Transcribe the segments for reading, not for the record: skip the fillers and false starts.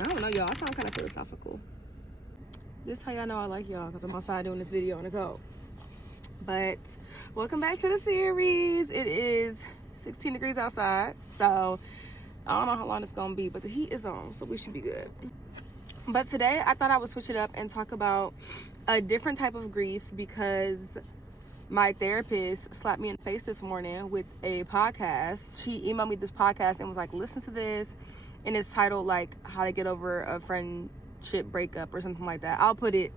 I don't know, y'all. I sound kind of philosophical. This is how y'all know I like y'all, because I'm outside doing this video on the go. But welcome back to the series. It is 16 degrees outside, so I don't know how long it's gonna be, but the heat is on, so we should be good. But today I thought I would switch it up and talk about a different type of grief, because my therapist slapped me in the face this morning with a podcast. She emailed me this podcast and was like, listen to this, and it's titled like how to get over a friendship breakup or something like that. I'll put the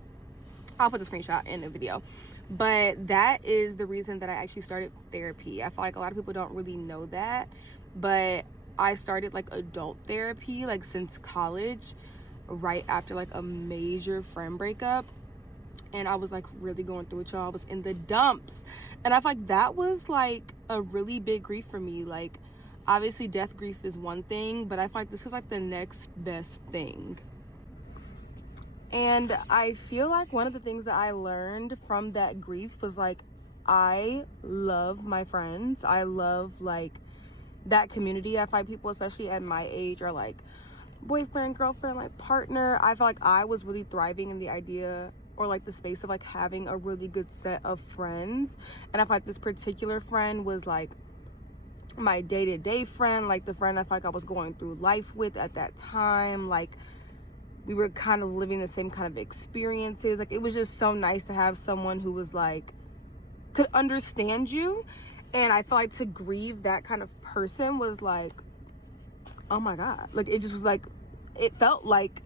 screenshot in the video. But that is the reason that I actually started therapy. I feel like a lot of people don't really know that, but I started like adult therapy like since college, right after like a major friend breakup. And I was like really going through it, y'all. I was in the dumps, and I feel like that was like a really big grief for me. Like, obviously death grief is one thing, but I feel like this was like the next best thing. And I feel like one of the things that I learned from that grief was like, I love my friends. I love like that community. I find people, especially at my age, are like boyfriend, girlfriend, like partner. I feel like I was really thriving in the idea or like the space of like having a really good set of friends. And I feel like this particular friend was like my day-to-day friend, like the friend I felt like I was going through life with at that time. Like, we were kind of living the same kind of experiences. Like, it was just so nice to have someone who was like, could understand you. And I feel like to grieve that kind of person was like, oh my God. Like, it just was like, it felt like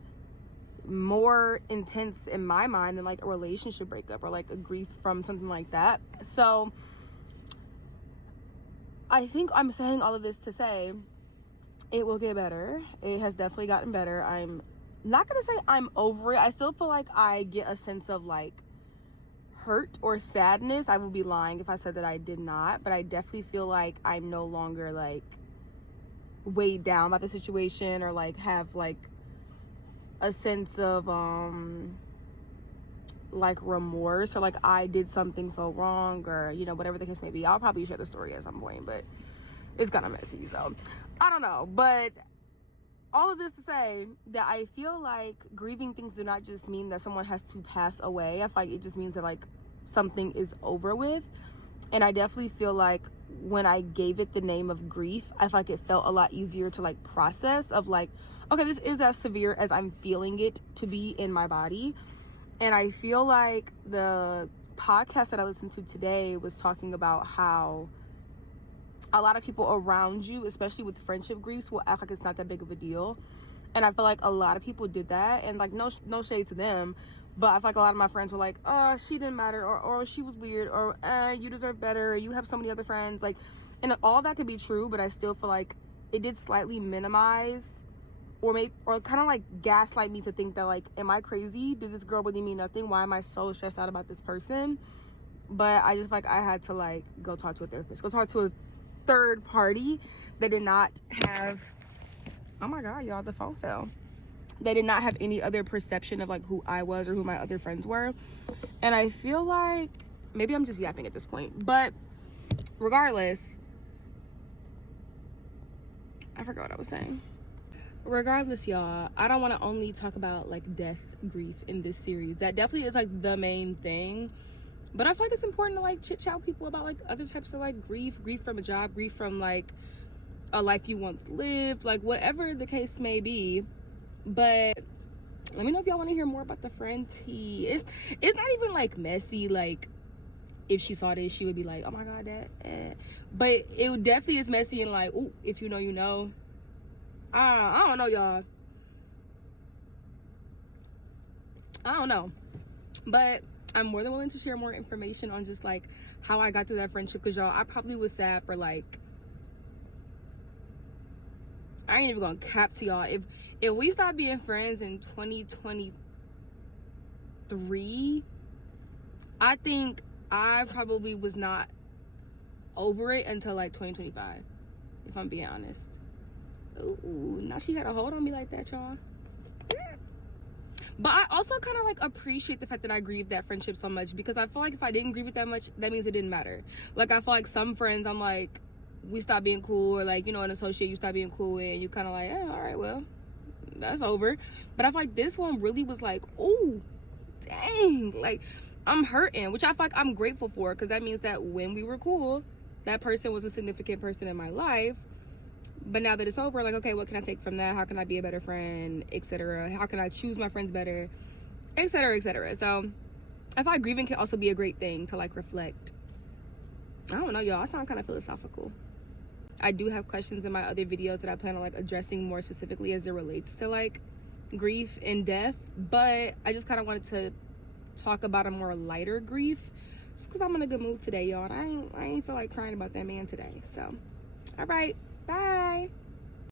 more intense in my mind than like a relationship breakup or like a grief from something like that. So I think I'm saying all of this to say it will get better. It has definitely gotten better. I'm not gonna say I'm over it. I still feel like I get a sense of like hurt or sadness. I would be lying if I said that I did not, but I definitely feel like I'm no longer like weighed down by the situation or like have like a sense of like remorse or like I did something so wrong, or you know, whatever the case may be. I'll probably share the story at some point, but it's kind of messy, so I don't know. But all of this to say that I feel like grieving things do not just mean that someone has to pass away. I feel like it just means that like something is over with. And I definitely feel like when I gave it the name of grief, I feel like it felt a lot easier to like process of like, okay, this is as severe as I'm feeling it to be in my body. And I feel like the podcast that I listened to today was talking about how a lot of people around you, especially with friendship griefs, will act like it's not that big of a deal. And I feel like a lot of people did that, and like no shade to them, but I feel like a lot of my friends were like, oh, she didn't matter, or she was weird, or you deserve better, or you have so many other friends. Like, and all that could be true, but I still feel like it did slightly minimize or kind of like gaslight me to think that like, am I crazy? Did this girl really mean nothing? Why am I so stressed out about this person? But I just feel like I had to like go talk to a therapist, go talk to a third party that did not have, oh my God, y'all, the phone fell. They did not have any other perception of like who I was or who my other friends were. And I feel like maybe I'm just yapping at this point, but regardless, I forgot what I was saying. Regardless, y'all, I don't want to only talk about like death grief in this series. That definitely is like the main thing, but I feel like it's important to like chit chat with people about like other types of like grief from a job, grief from like a life you once lived, like whatever the case may be. But let me know if y'all want to hear more about the friend tea. It's not even like messy. Like, if she saw this, she would be like, oh my God, that but it definitely is messy and like, ooh, if you know, you know. I don't know, y'all. I don't know, but I'm more than willing to share more information on just like how I got through that friendship, because y'all, I probably was sad for like, I ain't even gonna cap to y'all, if we stopped being friends in 2023, I think I probably was not over it until like 2025, if I'm being honest. Ooh, now she had a hold on me like that, y'all. Yeah. But I also kind of like appreciate the fact that I grieved that friendship so much, because I feel like if I didn't grieve it that much, that means it didn't matter. Like, I feel like some friends, I'm like, we stopped being cool, or like, you know, an associate you stop being cool with, and you kind of like, all right, well, that's over. But I feel like this one really was like, oh, dang, like I'm hurting, which I feel like I'm grateful for, because that means that when we were cool, that person was a significant person in my life. But now that it's over, like, okay, what can I take from that? How can I be a better friend, etc.? How can I choose my friends better, etc., etc.? So I feel like grieving can also be a great thing to like reflect. I don't know, y'all, I sound kind of philosophical. I do have questions in my other videos that I plan on like addressing more specifically as it relates to like grief and death, but I just kind of wanted to talk about a more lighter grief just because I'm in a good mood today, y'all. I ain't feel like crying about that man today. So all right, bye.